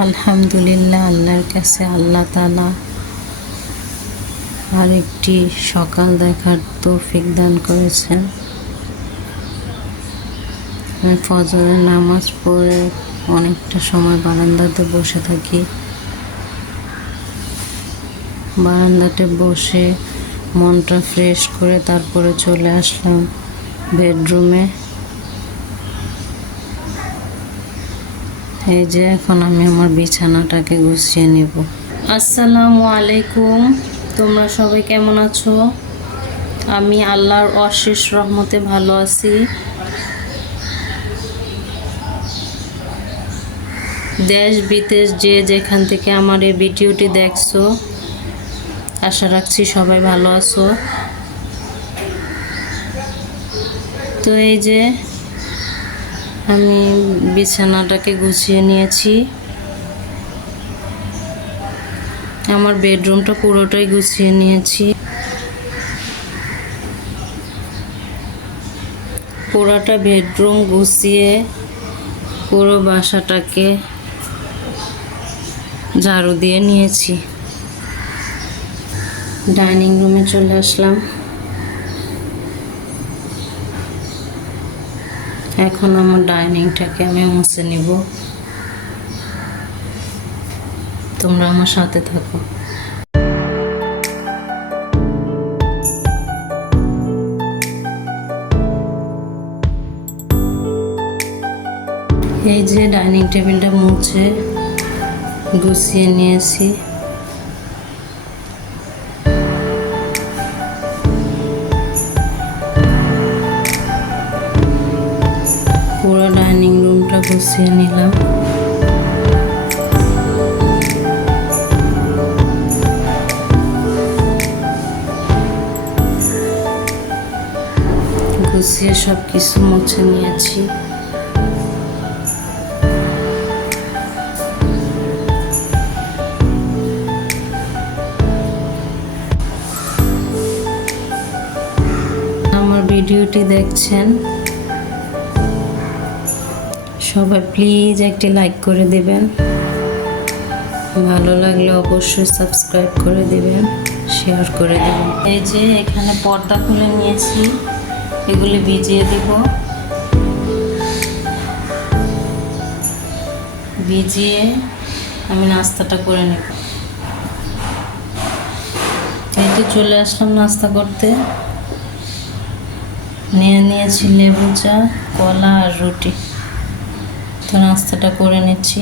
আলহামদুলিল্লাহ, আল্লাহর কাছে আল্লাহ তাআলা আরেকটি সকাল দেখার তৌফিক দান করেছেন। আমি ফজরের নামাজ পড়ে অনেকটা সময় বারান্দাতে বসে থাকি। বারান্দাতে বসে মনটা ফ্রেশ করে তারপরে চলে আসলাম বেডরুমে। এই যে এখন আমি আমার বিছানাটাকে গুছিয়ে নেব। আসসালামু আলাইকুম, তোমরা সবাই কেমন আছো? আমি আল্লাহর অশেষ রহমতে ভালো আছি। দেশ বিদেশ যে যেখান থেকে আমার এই ভিডিওটি দেখছো, আশা রাখছি সবাই ভালো আছো। তো এই যে আমি বিছানাটাকে গুছিয়ে নিয়েছি। আমার বেডরুমটা পুরোটাই গুছিয়ে নিয়েছি। পুরোটা বেডরুম গুছিয়ে পুরো বাসাটাকে ঝাড়ু দিয়ে নিয়েছি। ডাইনিং রুমে চলে আসলাম। এখন আমার ডাইনিংটাকে আমি মুছে নিব। তোমরা আমার সাথে থাকো। এই যে ডাইনিং টেবিলটা মুছে গুছিয়ে নিয়েছি। পুরো ডাইনিং রুমটা গুছিয়ে নিলাম। গুছিয়ে সব কিছু মুছে নিয়েছি। আমার ভিডিওটি দেখছেন সবাই, প্লিজ একটি লাইক করে দেবেন। ভালো লাগলে অবশ্যই সাবস্ক্রাইব করে দেবেন, শেয়ার করে দেবেন। এই যে এখানে পর্দা খুলে নিয়েছি, এগুলি ভিজিয়ে দেব। ভিজিয়ে আমি নাস্তাটা করে নেব। এই তো চলে আসলাম নাস্তা করতে। নিয়েছি লেবু চা, কলা আর রুটি। তো নাস্তাটা করে নিচ্ছি।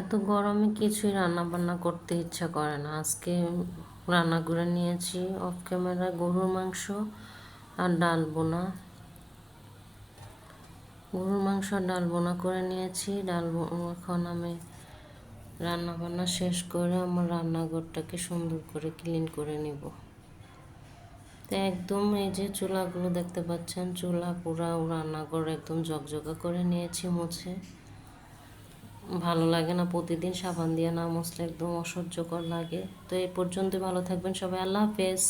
এত গরমে কিছুই রান্না বান্না করতে ইচ্ছা করে না। আজকে রান্না করে নিয়েছি অফ ক্যামেরা গরুর মাংস আর ডাল বোনা। গরুর মাংস আর ডাল বোনা করে নিয়েছি। এখন আমি রান্না বান্না শেষ করে আমার রান্নাঘরটাকে সুন্দর করে ক্লিন করে নেব। তো একদম এই যে চুলাগুলো দেখতে পাচ্ছেন, চুলা পুরা রান্নাঘর একদম ঝকঝকা করে নিয়েছি মুছে। ভালো লাগে না প্রতিদিন সাবান দিয়ে না মুছলে, একদম অসহ্যকর লাগে। তো এই পর্যন্ত ভালো থাকবেন সবাই। আল্লাহ হাফেজ।